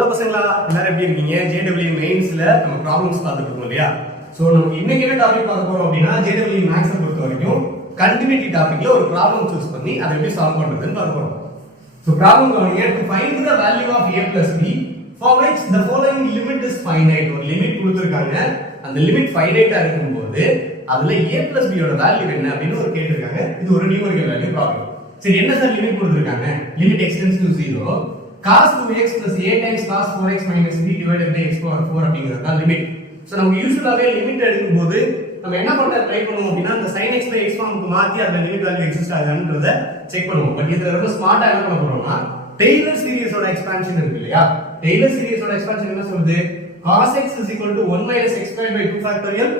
Hello பசங்களா, எல்லாரும் எப்படி இருக்கீங்க? JEE மெயின்ஸ்ல நம்ம ப்ராப்ளம்ஸ் பார்த்துட்டு இருக்கோம் இல்லையா? சோ நம்ம இன்னைக்கு என்ன டாபிக் பார்க்க போறோம் அப்படின்னா JEE மேக்ஸ் பொறுத்த வரைக்கும் கண்டினியூட்டி டாபிக்ல ஒரு ப்ராப்ளம் சூஸ் பண்ணி அதை எப்படி சால்வ் பண்றதுன்னு பார்க்க போறோம். சோ ப்ராப்ளம் கவனிங்க. To find the value of a plus b for which the following limit is finite. ஒரு லிமிட் கொடுத்திருக்காங்க. அந்த லிமிட் ஃபைனைட்டா இருக்கும்போது அதுல a plus b யோட வேல்யூ என்ன அப்படின்னு ஒரு கேட்டிருக்காங்க. இது ஒரு நியூமெரிக்கல் வேல்யூ ப்ராப்ளம். சரி, என்ன சார் லிமிட் கொடுத்திருக்காங்க? Limit extends to 0 cos 2x plus a times cos 4x minus b divided by x power 4 அப்படிங்கிறது தான் லிமிட். சோ நம்ம யூசுவலாவே லிமிட் எடுக்கும்போது நம்ம என்ன பண்ண ட்ரை பண்ணுவோம் அப்படின்னா அந்த sin x by x ஃபார்முக்கு மாத்தி அந்த லிமிட் வேல்யூ எக்ஸிஸ்ட் ஆகுதான்றத செக் பண்ணுவோம். பட் இது ரொம்ப ஸ்மார்ட்டா என்ன பண்ண போறோம்னா டெய்லர் சீரிஸோட எக்ஸ்பான்ஷன் இருக்கு இல்லையா? டெய்லர் சீரிஸோட எக்ஸ்பான்ஷன் என்ன சொல்லுது? cos x is equal to 1 minus x squared by 2 factorial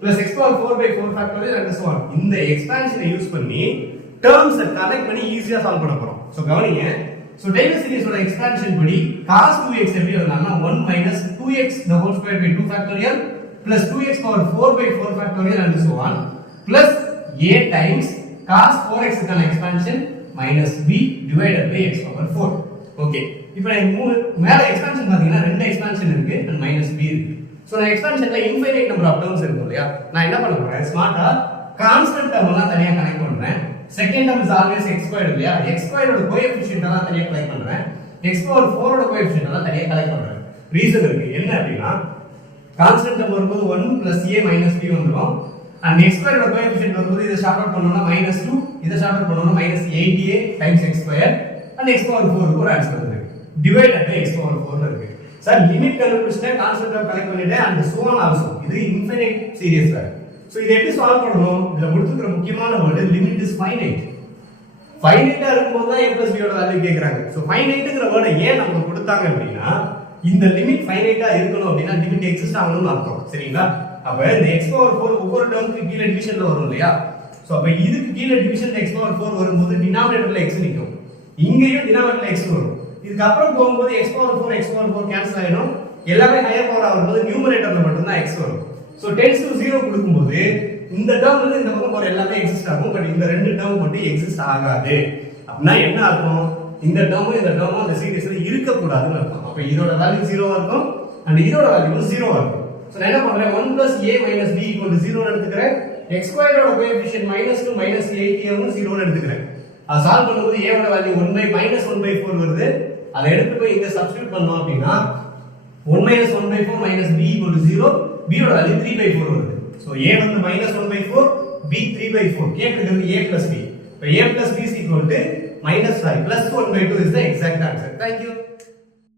plus x power 4 by 4 factorial and so on. இந்த எக்ஸ்பான்ஷனை யூஸ் பண்ணி டேர்ம்ஸ் கனெக்ட் பண்ணி ஈஸியா சால்வ் பண்ண போறோம். சோ கவனிங்க. So Taylor series ஓட expansion படி cos 2x எப்படி எழுதலாம்னா 1 minus 2x the whole square by 2 factorial plus 2x power 4 by 4 factorial and so on plus a times cos 4x க்கான expansion minus b divided by x power 4. Okay, இப்போ மூணு மேல expansion பாத்தீங்கன்னா ரெண்டு expansion இருக்கு and minus b இருக்கு. So நான் எக்ஸ்பான்ஷன்ல infinite number of terms இருக்கும் இல்லையா? நான் என்ன பண்ண போறேன்? ஸ்மார்ட்டா கான்ஸ்டன்ட் டேர்ம் எல்லாம் தனியா கனெக்ட் பண்றேன். Second term is always x squared இல்லையா? x ஸ்கொயர்ட் ஓட கோஎஃபிஷியன்ட் எல்லாம் தனியா கலெக்ட் பண்றேன். x பவர் 4 ஓட கோஎஃபிஷியன்ட் எல்லாம் தனியா கலெக்ட் பண்றேன். ரீசன் இருக்கு. என்ன அப்படினா கான்ஸ்டன்ட் டேர்ம் வரும்போது 1 a b வந்துரும். and x ஸ்கொயர்ட் ஓட கோஎஃபிஷியன்ட் வரும்போது இத ஷார்ட் அவுட் பண்ணனும்னா -2, இத ஷார்ட் அவுட் பண்ணனும்னா -8a times x square and x power 4 க்கு ஒரு ஆன்சர் வருது. டிவைடட் பை x பவர் 4 ன்னு இருக்கு. சார் லிமிட் கண்டுபிடிச்சிட்டேன், கான்ஸ்டன்ட் டேர்ம் கலெக்ட் பண்ணிட்டேன் and so on also. இது இன்ஃபைனைட் சீரிஸ் வேற. சோ இத எப்படி சால்வ் பண்ணனும்? இதுல கொடுத்திருக்கிற முக்கியமான வேர்ட் லிமிட் இஸ் ஃபைனைட். ஃபைனைட்டா இருக்கும்போது தான் a plus b யோட வேல்யூ கேக்குறாங்க. சோ ஃபைனைட்ங்கற வேர்ட் ஏன் நமக்கு கொடுத்தாங்க அப்படினா இந்த லிமிட் ஃபைனைட்டா இருக்கணும் அப்படினா லிமிட் எக்ஸிஸ்ட் ஆகணும்னு அர்த்தம். சரிங்களா? அப்ப இந்த x power 4 ஒவ்வொரு டேர்முக்கு கீழ டிவிஷன்ல வரும் இல்லையா? சோ அப்ப இதுக்கு கீழ டிவிஷன்ல x power 4 வரும்போது டினாமினேட்டர்ல x நிக்கும். இங்கேயும் டினாமினேட்டர்ல x வரும். இதுக்கு அப்புறம் போகும்போது x power 4 கேன்சல் ஆயிடும். எல்லாமே ஹையர் பவரா வரும்போது நியூமரேட்டர்ல மட்டும் தான் x வரும். சோ டென்ஸ் டு 0 கொடுக்கும்போது இந்த டேர்ம் வந்து இந்த பக்கம் போற எல்லாமே எக்ஸிஸ்ட் ஆகும். பட் இந்த ரெண்டு டேர்ம் மட்டும் எக்ஸிஸ்ட் ஆகாது. அப்படினா என்ன அர்த்தம்? இந்த டேர்மும் அந்த சீரிஸ்ல இருக்க கூடாதுன்னு அர்த்தம். அப்ப இதோட வேல்யூ 0 ஆ இருக்கும் and இதோட வேல்யூ 0 ஆ இருக்கும். சோ நான் என்ன பண்றேன்? 1 a b 0 ன்னு எடுத்துக்கிறேன். x ஸ்கொயர் ஓட கோஎஃபிஷியன்ட் -2 -8a வும் 0 ன்னு எடுத்துக்கிறேன். அத சால்வ் பண்ணும்போது a ஓட வேல்யூ 1/-1/4 வருது. அதை எடுத்து போய் இங்க சப்ஸ்டிட்யூட் பண்ணோம் அப்படினா 1 - 1/4 b 0, b ஓட வேல்யூ 3/4 வருது. So a வந்து -1/4, b 3/4. கேக்குறது a plus b. So a plus b is equal to -5 plus 1/2 is the exact answer. Thank you.